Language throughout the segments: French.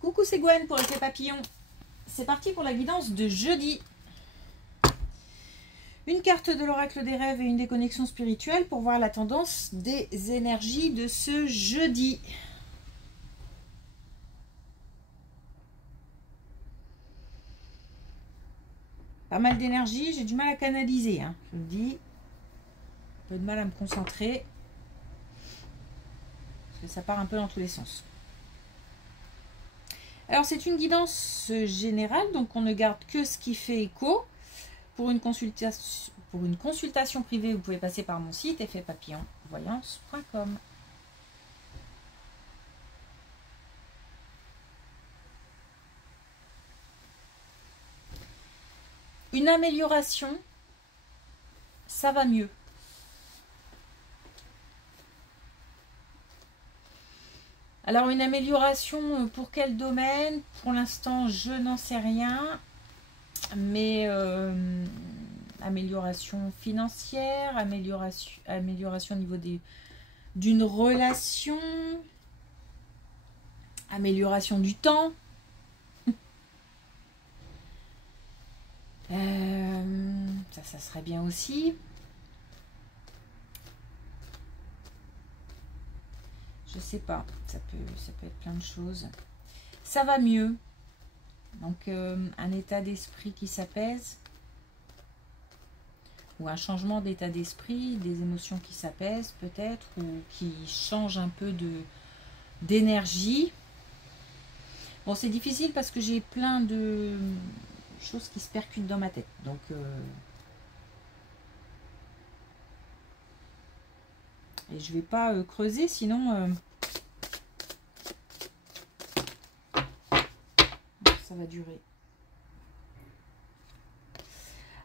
Coucou, c'est Gwen pour l'effet papillon. C'est parti pour la guidance de jeudi. Une carte de l'oracle des rêves et une déconnexion spirituelle pour voir la tendance des énergies de ce jeudi. Pas mal d'énergie, j'ai du mal à canaliser, hein, je vous le dis. Un peu de mal à me concentrer. Parce que ça part un peu dans tous les sens. Alors c'est une guidance générale, donc on ne garde que ce qui fait écho. Pour une consultation privée, vous pouvez passer par mon site effetpapillonvoyance.com. Une amélioration, ça va mieux. Alors une amélioration pour quel domaine? Pour l'instant, je n'en sais rien. Mais amélioration financière, amélioration au niveau d'une relation, amélioration du temps. Ça serait bien aussi. Je sais pas, ça peut être plein de choses. Ça va mieux. Donc un état d'esprit qui s'apaise. Ou un changement d'état d'esprit, des émotions qui s'apaisent peut-être, ou qui changent un peu d'énergie. Bon, c'est difficile parce que j'ai plein de choses qui se percutent dans ma tête. Donc, et je vais pas creuser, sinon ça va durer.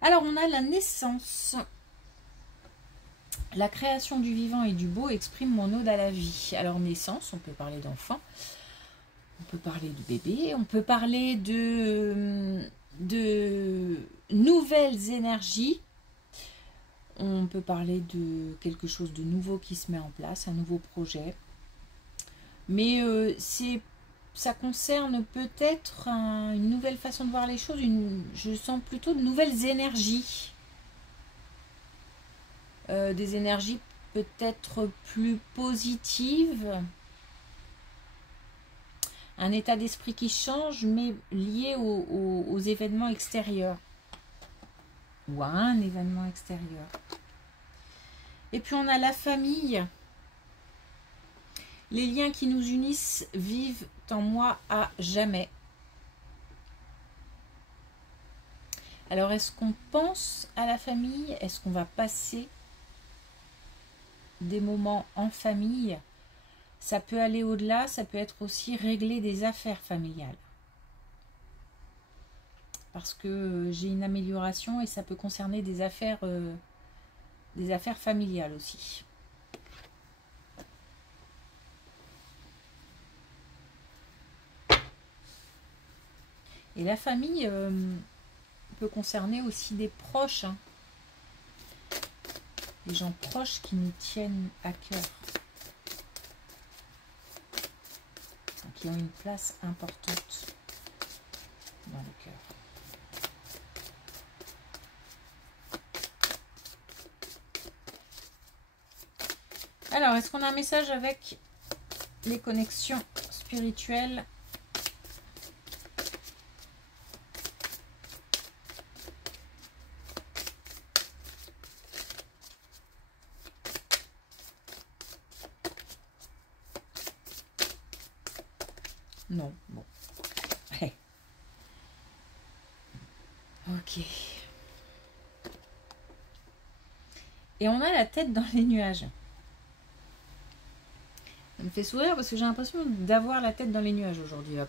Alors, on a la naissance. La création du vivant et du beau exprime mon ode à la vie. Alors, naissance, on peut parler d'enfant, on peut parler de bébé, on peut parler de nouvelles énergies. On peut parler de quelque chose de nouveau qui se met en place, un nouveau projet. Mais ça concerne peut-être une nouvelle façon de voir les choses. Je sens plutôt de nouvelles énergies. Des énergies peut-être plus positives. Un état d'esprit qui change, mais lié aux événements extérieurs. Ou à un événement extérieur. Et puis on a la famille. Les liens qui nous unissent vivent en moi à jamais. Alors est-ce qu'on pense à la famille? Est-ce qu'on va passer des moments en famille? Ça peut aller au-delà, ça peut être aussi régler des affaires familiales. Parce que j'ai une amélioration et ça peut concerner des affaires familiales aussi. Et la famille peut concerner aussi des proches. Hein. Des gens proches qui nous tiennent à cœur. Qui ont une place importante dans le cœur. Alors, est-ce qu'on a un message avec les connexions spirituelles? Non, bon. Ouais. Ok. Et on a la tête dans les nuages. Ça me fait sourire parce que j'ai l'impression d'avoir la tête dans les nuages aujourd'hui. Il va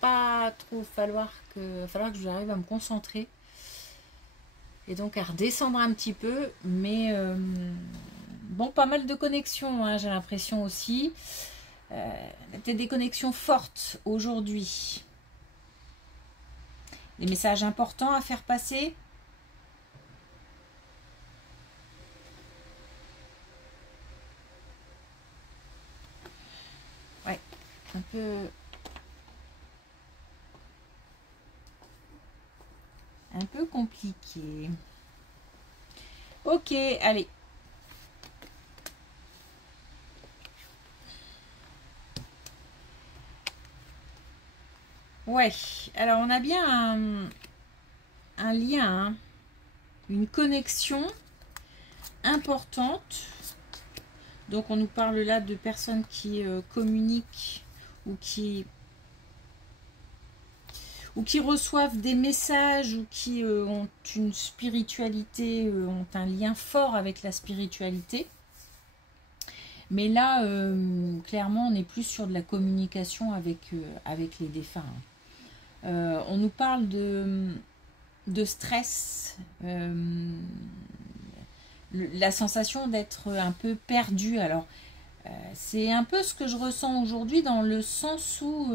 pas trop falloir que j'arrive à me concentrer. Et donc à redescendre un petit peu. Mais bon, pas mal de connexions, hein, j'ai l'impression aussi. Peut-être des connexions fortes aujourd'hui. Des messages importants à faire passer. Ouais, un peu peu compliqué. Ok, allez. Ouais, alors on a bien un lien, hein, une connexion importante. Donc on nous parle là de personnes qui communiquent ou qui reçoivent des messages ou qui ont une spiritualité, ont un lien fort avec la spiritualité. Mais là, clairement, on est plus sur de la communication avec les défunts. On nous parle de stress, la sensation d'être un peu perdu. Alors, c'est un peu ce que je ressens aujourd'hui dans le sens où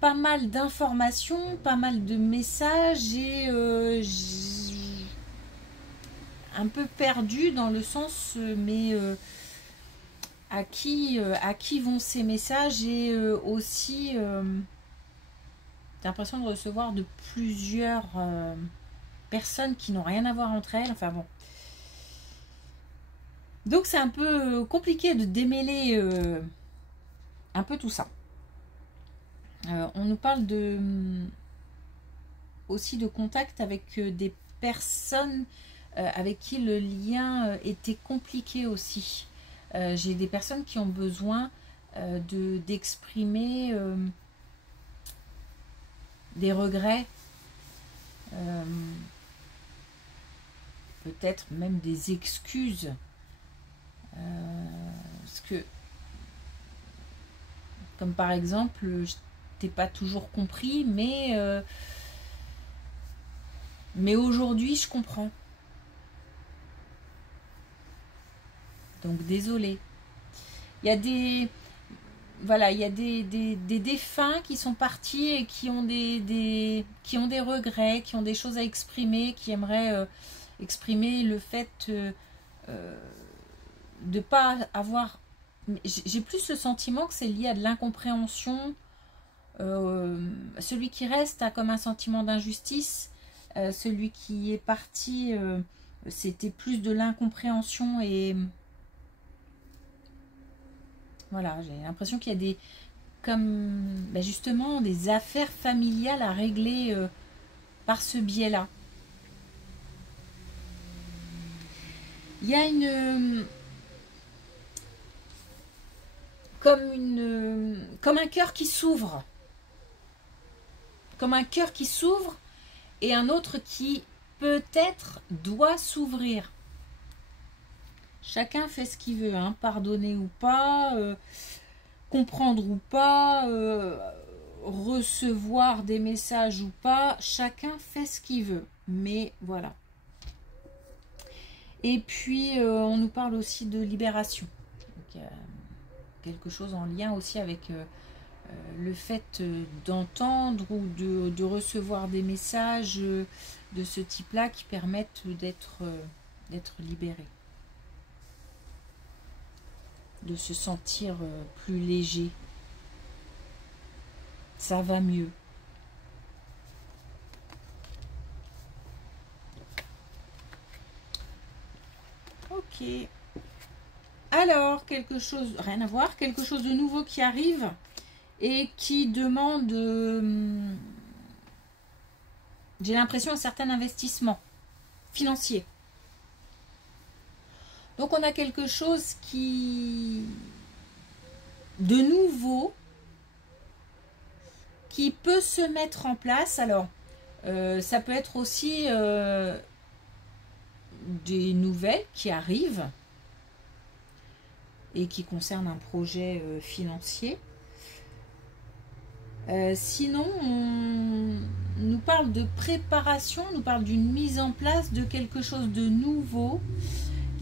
pas mal d'informations, pas mal de messages et un peu perdu dans le sens, mais à qui vont ces messages et aussi j'ai l'impression de recevoir de plusieurs personnes qui n'ont rien à voir entre elles. Enfin bon. Donc c'est un peu compliqué de démêler un peu tout ça. On nous parle aussi de contact avec des personnes avec qui le lien était compliqué aussi. J'ai des personnes qui ont besoin d'exprimer des regrets, peut-être même des excuses, parce que, comme par exemple, je t'ai pas toujours compris, mais aujourd'hui je comprends. Donc désolé. Il y a des défunts qui sont partis et qui ont des regrets, qui ont des choses à exprimer, qui aimeraient exprimer le fait de pas avoir. J'ai plus le sentiment que c'est lié à de l'incompréhension. Celui qui reste a comme un sentiment d'injustice. Celui qui est parti, c'était plus de l'incompréhension et voilà, j'ai l'impression qu'il y a justement des affaires familiales à régler par ce biais-là. Il y a comme un cœur qui s'ouvre. Comme un cœur qui s'ouvre et un autre qui peut-être doit s'ouvrir. Chacun fait ce qu'il veut, hein, pardonner ou pas, comprendre ou pas, recevoir des messages ou pas, chacun fait ce qu'il veut. Mais voilà. Et puis, on nous parle aussi de libération. Donc, quelque chose en lien aussi avec le fait d'entendre ou de recevoir des messages de ce type-là qui permettent d'être libéré. De se sentir plus léger. Ça va mieux. Ok. Alors, quelque chose, rien à voir, quelque chose de nouveau qui arrive et qui demande, j'ai l'impression, un certain investissement financier. Donc on a quelque chose de nouveau qui peut se mettre en place. Alors ça peut être aussi des nouvelles qui arrivent et qui concernent un projet financier. Sinon, on nous parle de préparation, on nous parle d'une mise en place de quelque chose de nouveau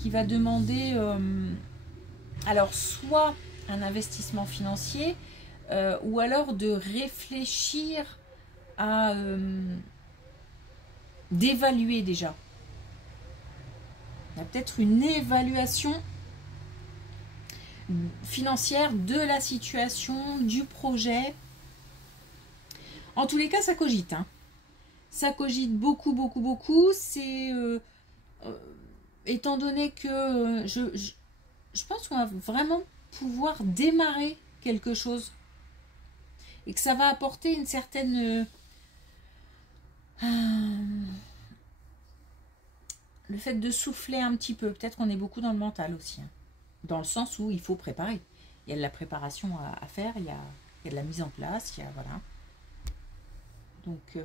qui va demander alors soit un investissement financier ou alors de réfléchir à d'évaluer déjà. Il y a peut-être une évaluation financière de la situation, du projet. En tous les cas, ça cogite. Hein. ça cogite beaucoup, beaucoup, beaucoup. C'est étant donné que je pense qu'on va vraiment pouvoir démarrer quelque chose et que ça va apporter une certaine le fait de souffler un petit peu. Peut-être qu'on est beaucoup dans le mental aussi, hein. Dans le sens où il faut préparer. Il y a de la préparation à faire, il y a de la mise en place, il y a voilà. Donc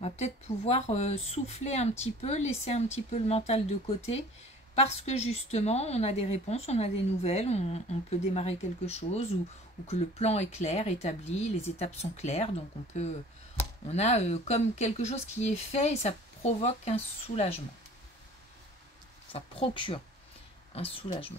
on va peut-être pouvoir souffler un petit peu, laisser un petit peu le mental de côté, parce que justement on a des réponses, on a des nouvelles, on peut démarrer quelque chose, ou que le plan est clair, établi, les étapes sont claires, donc on a comme quelque chose qui est fait et ça provoque un soulagement. Ça procure un soulagement.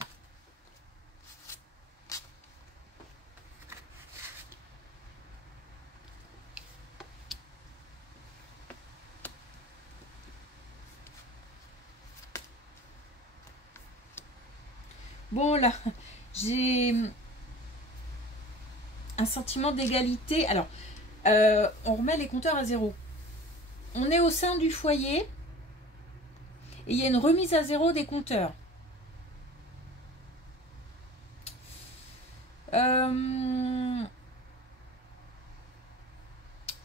Bon là, j'ai un sentiment d'égalité. Alors, on remet les compteurs à zéro. On est au sein du foyer et il y a une remise à zéro des compteurs.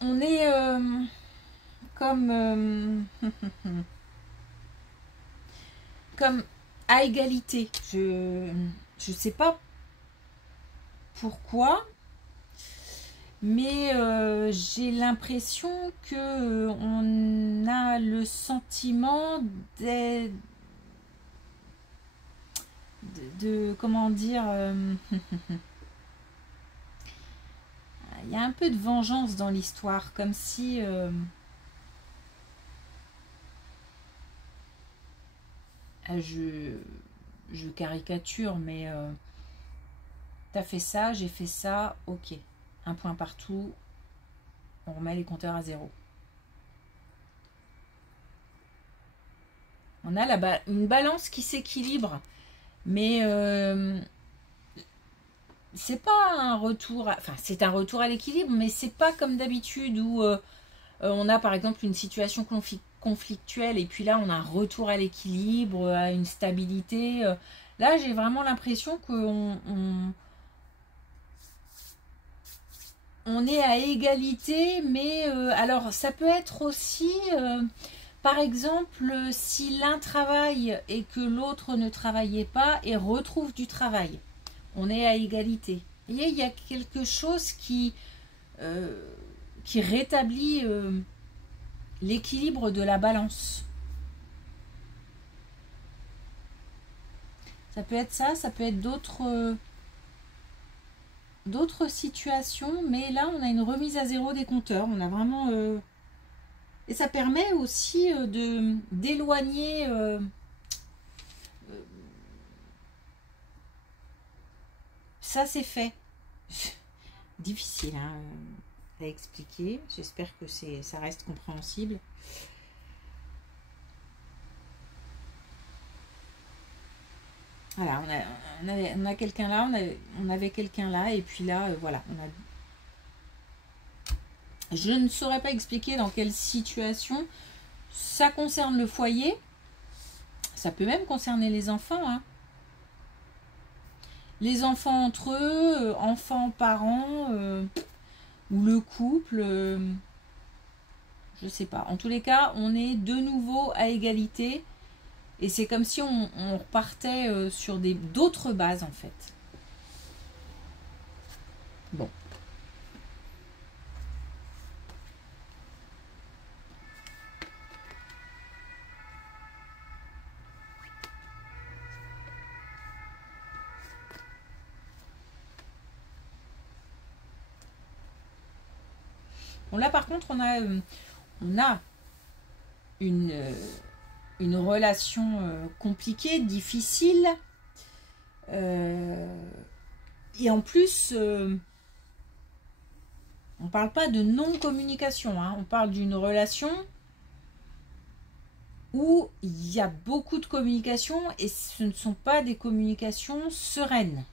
On est comme comme à égalité. Je sais pas pourquoi, mais j'ai l'impression que on a le sentiment de comment dire, il y a un peu de vengeance dans l'histoire, comme si je caricature, mais t'as fait ça, j'ai fait ça, ok, un point partout, on remet les compteurs à zéro. On a une balance qui s'équilibre, mais c'est pas un retour, enfin c'est un retour à l'équilibre, mais c'est pas comme d'habitude où on a par exemple une situation conflictuelle et puis là on a un retour à l'équilibre, à une stabilité. Là j'ai vraiment l'impression qu'on on est à égalité, mais alors ça peut être aussi par exemple si l'un travaille et que l'autre ne travaillait pas et retrouve du travail, on est à égalité. Vous voyez, il y a quelque chose qui rétablit l'équilibre de la balance. Ça peut être ça, ça peut être d'autres situations, mais là on a une remise à zéro des compteurs. On a vraiment et ça permet aussi d'éloigner ça c'est fait. Difficile hein, à expliquer. J'espère que ça reste compréhensible. Voilà, on a quelqu'un là, on avait quelqu'un là, et puis là, voilà, je ne saurais pas expliquer dans quelle situation. Ça concerne le foyer, ça peut même concerner les enfants, hein. Les enfants entre eux, enfants, parents, ou le couple, je sais pas. En tous les cas, on est de nouveau à égalité. Et c'est comme si on repartait sur d'autres bases en fait. Bon. Bon là par contre on a une relation compliquée, difficile. Et en plus, on ne parle pas de non-communication, hein, on parle d'une relation où il y a beaucoup de communication et ce ne sont pas des communications sereines.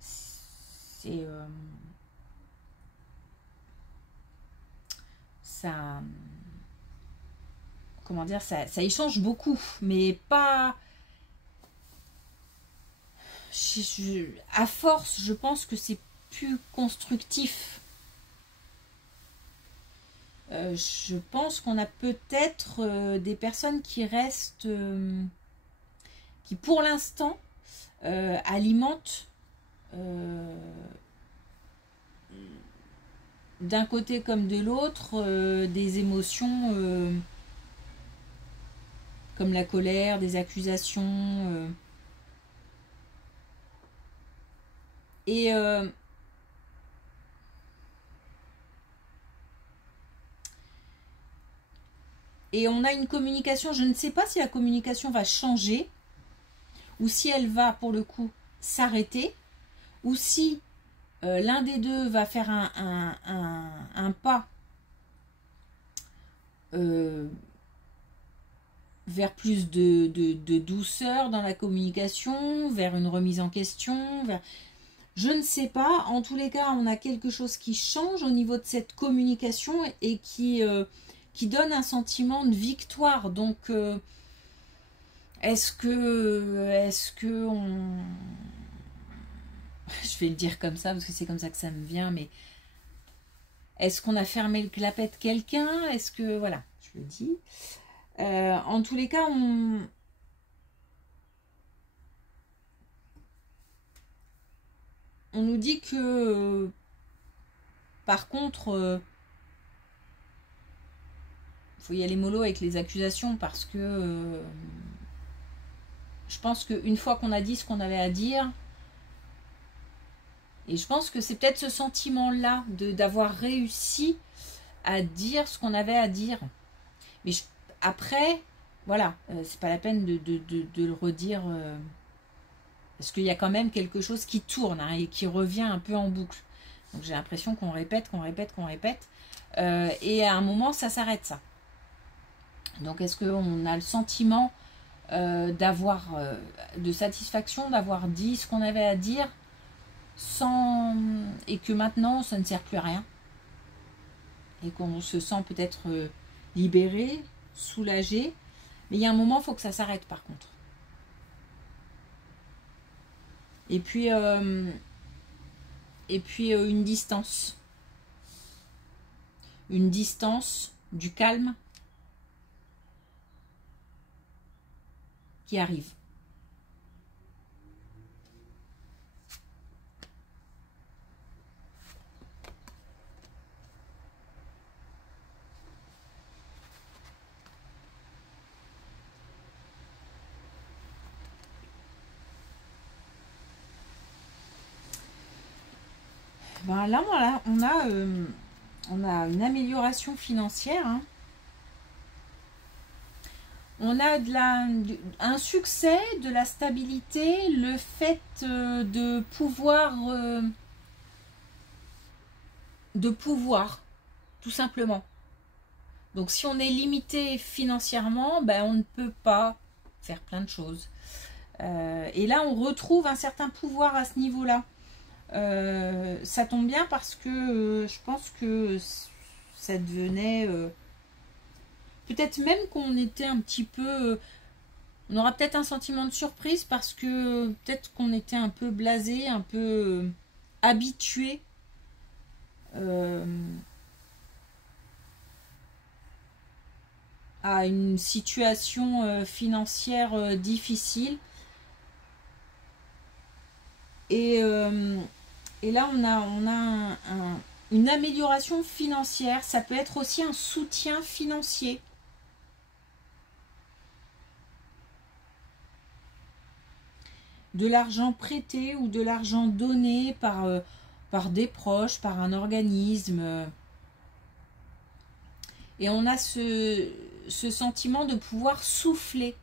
C'est ça, comment dire, ça échange beaucoup, mais pas... à force, je pense que c'est plus constructif. Je pense qu'on a peut-être des personnes qui restent, qui pour l'instant alimentent d'un côté comme de l'autre des émotions comme la colère, des accusations. Et on a une communication, je ne sais pas si la communication va changer, ou si elle va pour le coup s'arrêter, ou si l'un des deux va faire un pas vers plus de douceur dans la communication, vers une remise en question, vers... Je ne sais pas, en tous les cas, on a quelque chose qui change au niveau de cette communication et qui donne un sentiment de victoire. Donc, est-ce que on... Je vais le dire comme ça, parce que c'est comme ça que ça me vient, mais est-ce qu'on a fermé le clapet de quelqu'un? Est-ce que... Voilà, je le dis. En tous les cas, on nous dit que, par contre, faut y aller mollo avec les accusations, parce que je pense qu'une fois qu'on a dit ce qu'on avait à dire, et je pense que c'est peut-être ce sentiment-là d'avoir réussi à dire ce qu'on avait à dire. Mais après, voilà, c'est pas la peine de le redire... parce qu'il y a quand même quelque chose qui tourne hein, et qui revient un peu en boucle. Donc j'ai l'impression qu'on répète, qu'on répète, qu'on répète. Et à un moment, ça s'arrête ça. Donc est-ce qu'on a le sentiment d'avoir de satisfaction, d'avoir dit ce qu'on avait à dire sans... et que maintenant, ça ne sert plus à rien. Et qu'on se sent peut-être libéré, soulagé. Mais il y a un moment, il faut que ça s'arrête par contre. Et puis une distance. Une distance, du calme qui arrive. Ben là, voilà, on a une amélioration financière. Hein. On a un succès, de la stabilité, le fait de pouvoir, tout simplement. Donc si on est limité financièrement, ben, on ne peut pas faire plein de choses. Et là, on retrouve un certain pouvoir à ce niveau-là. Ça tombe bien parce que je pense que ça devenait peut-être même qu'on était un petit peu on aura peut-être un sentiment de surprise parce que peut-être qu'on était un peu blasé, un peu habitué à une situation financière difficile et là, on a une amélioration financière. Ça peut être aussi un soutien financier. De l'argent prêté ou de l'argent donné par des proches, par un organisme. Et on a ce sentiment de pouvoir souffler.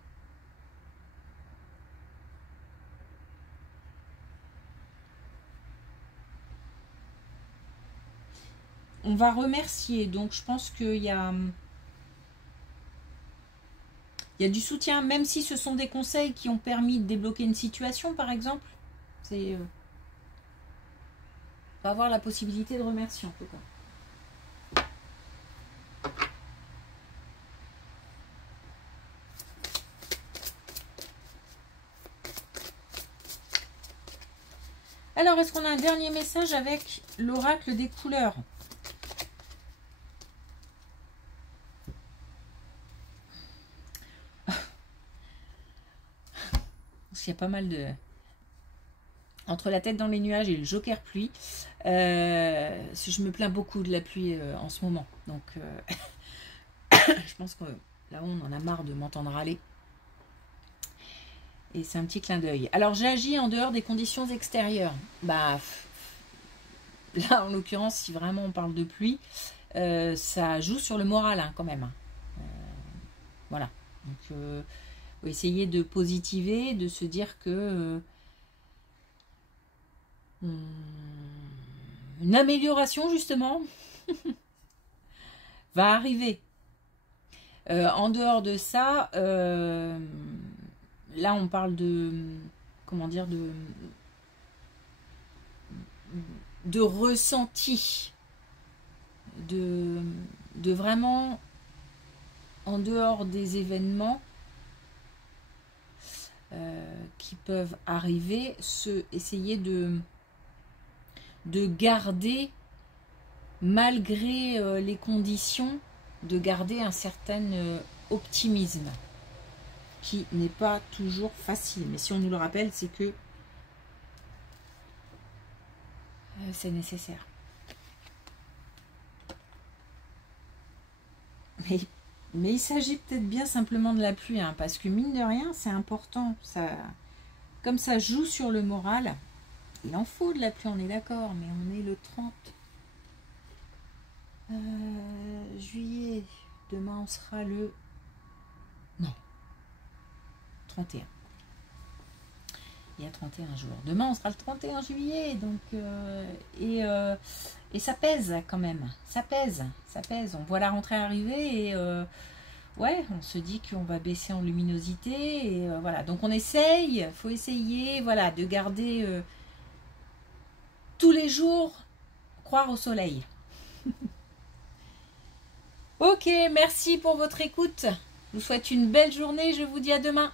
On va remercier, donc je pense qu'il y a du soutien, même si ce sont des conseils qui ont permis de débloquer une situation, par exemple. C'est on va avoir la possibilité de remercier en tout cas. Alors, est-ce qu'on a un dernier message avec l'oracle des couleurs? Il y a pas mal de... Entre la tête dans les nuages et le joker pluie, je me plains beaucoup de la pluie en ce moment. Donc, je pense que là, on en a marre de m'entendre râler. Et c'est un petit clin d'œil. Alors, j'agis en dehors des conditions extérieures. Bah, là, en l'occurrence, si vraiment on parle de pluie, ça joue sur le moral hein, quand même. Voilà. Donc, faut essayer de positiver, de se dire que une amélioration, justement, va arriver. En dehors de ça, là, on parle de... Comment dire, de ressenti, de vraiment, en dehors des événements qui peuvent arriver, essayer de garder, malgré les conditions, de garder un certain optimisme qui n'est pas toujours facile. Mais si on nous le rappelle, c'est que c'est nécessaire. Mais il s'agit peut-être bien simplement de la pluie, hein, parce que mine de rien, c'est important. Comme ça joue sur le moral, il en faut de la pluie, on est d'accord, mais on est le 30 juillet. Demain, on sera le... Non. 31. Il y a 31 jours. Demain, on sera le 31 juillet. Donc, et ça pèse quand même. Ça pèse. Ça pèse. On voit la rentrée arriver et ouais, on se dit qu'on va baisser en luminosité. Et voilà. Donc, on essaye. Il faut essayer voilà, de garder tous les jours, croire au soleil. Ok, merci pour votre écoute. Je vous souhaite une belle journée. Je vous dis à demain.